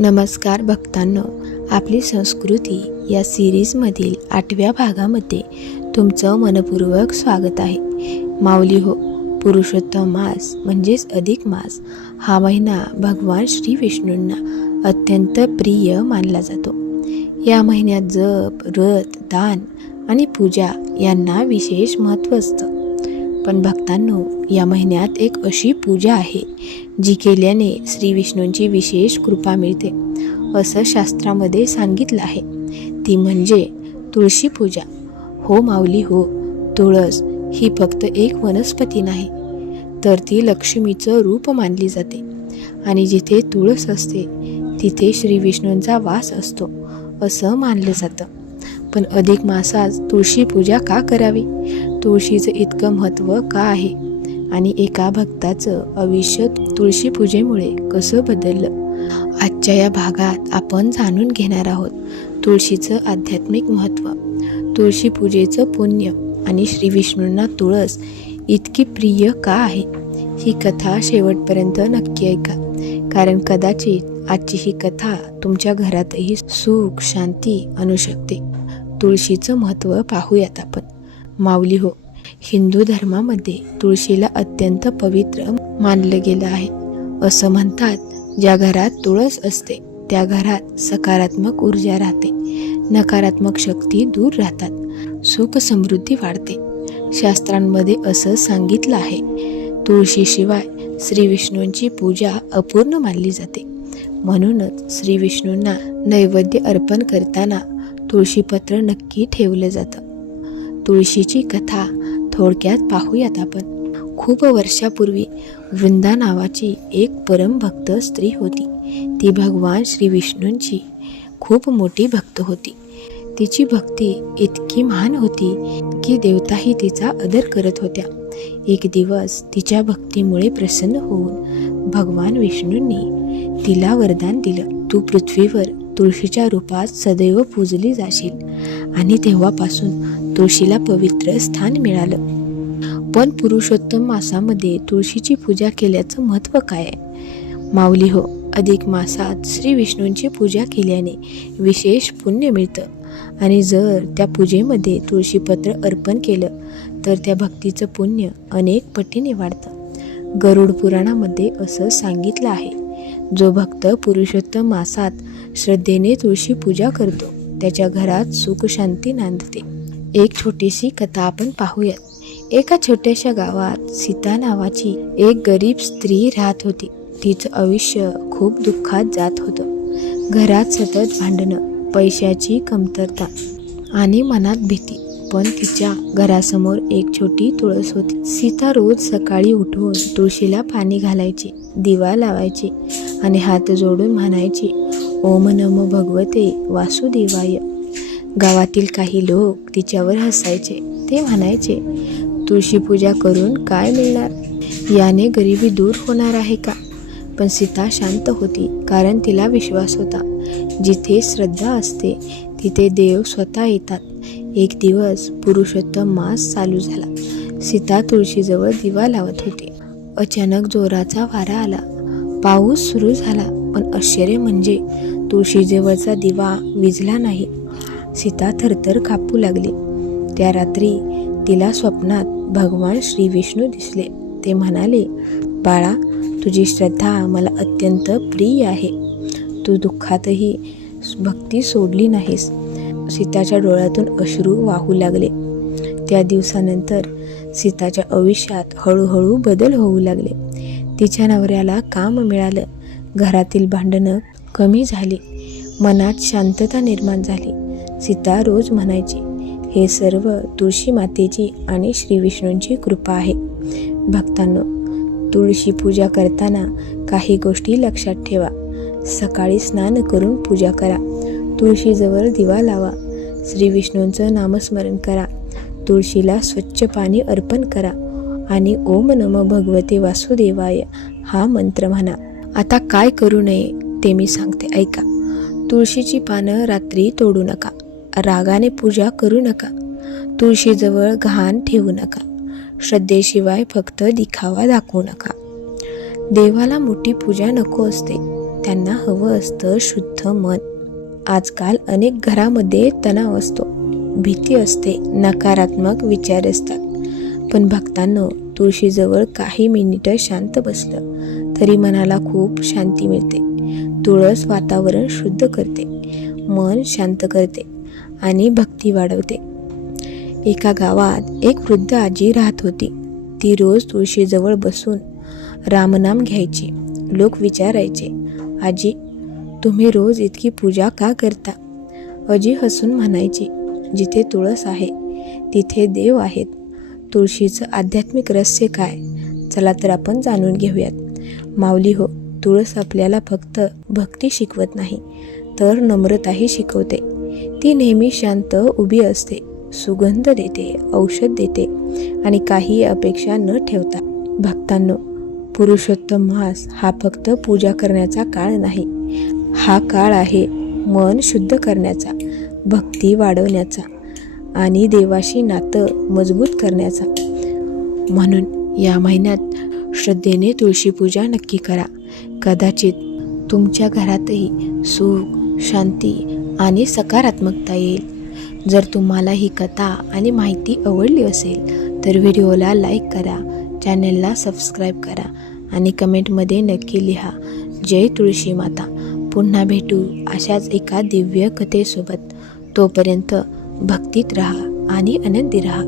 नमस्कार भक्तांनो, आपली संस्कृती या सिरीजमधील 8व्या भागामध्ये तुमचं मनपूर्वक स्वागत आहे. माऊली हो, पुरुषोत्तम मास म्हणजेच अधिक मास हा महिना भगवान श्री विष्णूंना अत्यंत प्रिय मानला जातो. या महिन्यात जप, व्रत, दान आणि पूजा यांना विशेष महत्त्व असतं. पण भक्तांनो, या महिन्यात एक अशी पूजा आहे जी केल्याने श्री विष्णूंची विशेष कृपा मिळते असं शास्त्रामध्ये सांगितलं आहे. ती म्हणजे तुळशी पूजा. हो माऊली हो, तुळस ही फक्त एक वनस्पती नाही, तर ती लक्ष्मीचं रूप मानली जाते आणि जिथे तुळस असते तिथे श्री विष्णूंचा वास असतो असं मानलं जातं. पण अधिक मासात तुळशी पूजा का करावी? तुळशीचं इतकं महत्त्व का आहे आणि एका भक्ताचं आयुष्य तुळशी पूजेमुळे कसं बदललं, आजच्या या भागात आपण जाणून घेणार आहोत. तुळशीचं आध्यात्मिक महत्त्व, तुळशी पूजेचं पुण्य आणि श्री विष्णूंना तुळस इतकी प्रिय का आहे. ही कथा शेवटपर्यंत नक्की ऐका, कारण कदाचित आजची ही कथा तुमच्या घरातही सुख शांती आणू शकते. तुळशीचं महत्त्व पाहूयात आपण. माऊली हो, हिंदू धर्मामध्ये तुळशीला अत्यंत पवित्र मानलं गेलं आहे. असं म्हणतात, ज्या घरात तुळस असते त्या घरात सकारात्मक ऊर्जा राहते, नकारात्मक शक्ती दूर राहतात, सुख समृद्धी वाढते. शास्त्रांमध्ये असं सांगितलं आहे, तुळशीशिवाय श्री विष्णूंची पूजा अपूर्ण मानली जाते. म्हणूनच श्री विष्णूंना नैवेद्य अर्पण करताना तुळशीपत्र नक्की ठेवलं जातं. तुळशीची कथा थोडक्यात पाहूयात आपण. खूप वर्षापूर्वी वृंदा नावाची एक परमभक्त स्त्री होती. ती भगवान श्री विष्णूंची खूप मोठी भक्त होती. तिची भक्ती इतकी महान होती की देवताही तिचा आदर करत होत्या. एक दिवस तिच्या भक्तीमुळे प्रसन्न होऊन भगवान विष्णूंनी तिला वरदान दिलं, तू पृथ्वीवर तुळशीच्या रूपात सदैव पूजली जाशील. आणि तेव्हापासून तुळशीला पवित्र स्थान मिळालं. पण पुरुषोत्तम मासामध्ये तुळशीची पूजा केल्याचं महत्त्व काय आहे? माऊली हो, अधिक मासात श्री विष्णूंची पूजा केल्याने विशेष पुण्य मिळतं आणि जर त्या पूजेमध्ये तुळशीपत्र अर्पण केलं तर त्या भक्तीचं पुण्य अनेक पटीने वाढतं. गरुड पुराणामध्ये असं सांगितलं आहे, जो भक्त पुरुषोत्तम मासात श्रद्धेने तुळशी पूजा करतो त्याच्या घरात सुख शांती नांदते. एक छोटीशी कथा आपण पाहूयात. एका छोट्याशा गावात सीता नावाची एक गरीब स्त्री राहत होती. तिचं आयुष्य खूप दुःखात जात होतं. घरात सतत भांडणं, पैशाची कमतरता आणि मनात भीती. पण तिच्या घरासमोर एक छोटी तुळस होती. सीता रोज सकाळी उठून तुळशीला पाणी घालायची, दिवा लावायची आणि हात जोडून म्हणायची, ओम नमो भगवते वासुदेवाय. गावातील काही लोक तिच्यावर हसायचे. ते म्हणायचे, तुळशी पूजा करून काय मिळणार? याने गरिबी दूर होणार आहे का? पण सीता शांत होती, कारण तिला विश्वास होता, जिथे श्रद्धा असते तिथे देव स्वतः येतात. एक दिवस पुरुषोत्तम मास चालू झाला. सीता तुळशीजवळ दिवा लावत होती. अचानक जोराचा वारा आला. पाऊस सुरू झाला. पण आश्चर्य म्हणजे तुळशीजवळचा दिवा विझला नाही. सीता थरथर कापू लागली. त्या रात्री तिला स्वप्नात भगवान श्री विष्णू दिसले. ते म्हणाले, बाळा, तुझी श्रद्धा मला अत्यंत प्रिय आहे. तू दुःखातही भक्ती सोडली नाहीस. सीताच्या डोळ्यातून अश्रू वाहू लागले. त्या दिवसानंतर सीताच्या आयुष्यात हळूहळू बदल होऊ लागले. तिच्या नवऱ्याला काम मिळालं, घरातील भांडणं कमी झाली, मनात शांतता निर्माण झाली. सीता रोज म्हणायची, हे सर्व तुळशी मातेची आणि श्री विष्णूंची कृपा आहे. भक्तांनो, तुळशी पूजा करताना काही गोष्टी लक्षात ठेवा. सकाळी स्नान करून पूजा करा. तुळशीजवळ दिवा लावा. श्री विष्णूंचं नामस्मरण करा. तुळशीला स्वच्छ पाणी अर्पण करा आणि ओम नमो भगवते वासुदेवाय हा मंत्र म्हणा. आता काय करू नये ते मी सांगते, ऐका. तुळशीची पानं रात्री तोडू नका. रागाने पूजा करू नका. तुळशीजवळ घाण ठेवू नका. श्रद्धेशिवाय फक्त दिखावा दाखवू नका. देवाला मोठी पूजा नको असते, त्यांना हवं असतं शुद्ध मन. आजकाल अनेक घरामध्ये तणाव असतो, भीती असते, नकारात्मक विचार असतात. पण भक्तांनो, तुळशीजवळ काही मिनिटं शांत बसलं तरी मनाला खूप शांती मिळते. तुळस वातावरण शुद्ध करते, मन शांत करते आणि भक्ती वाढवते. एका गावात एक वृद्ध आजी राहत होती. ती रोज तुळशीजवळ बसून रामनाम घ्यायची. लोक विचारायचे, आजी, तुम्ही रोज इतकी पूजा का करता? आजी हसून म्हणायची, जिथे तुळस आहे तिथे देव आहेत. तुळशीचं आध्यात्मिक रहस्य काय? चला तर आपण जाणून घेऊयात. माऊली हो, तुळस आपल्याला फक्त भक्ती शिकवत नाही तर नम्रताही शिकवते. ती नेहमी शांत उभी असते, सुगंध देते, औषध देते आणि काही अपेक्षा न ठेवता. भक्तांनो, पुरुषोत्तम मास हा फक्त पूजा करण्याचा काळ नाही. हा काळ आहे मन शुद्ध करण्याचा, भक्ती वाढवण्याचा आणि देवाशी नातं मजबूत करण्याचा. म्हणून या महिन्यात श्रद्धेने तुळशी पूजा नक्की करा. कदाचित तुमच्या घरातही सुख, शांती आणि सकारात्मकता येईल. जर तुम्हाला ही कथा आणि माहिती आवडली असेल तर व्हिडिओला लाईक करा, चॅनलला सबस्क्राईब करा आणि कमेंटमध्ये नक्की लिहा, जय तुळशी माता. पुन्हा भेटू अशाच एका दिव्य कथेसोबत. तोपर्यंत भक्तीत राहा आणि आनंदी राहा.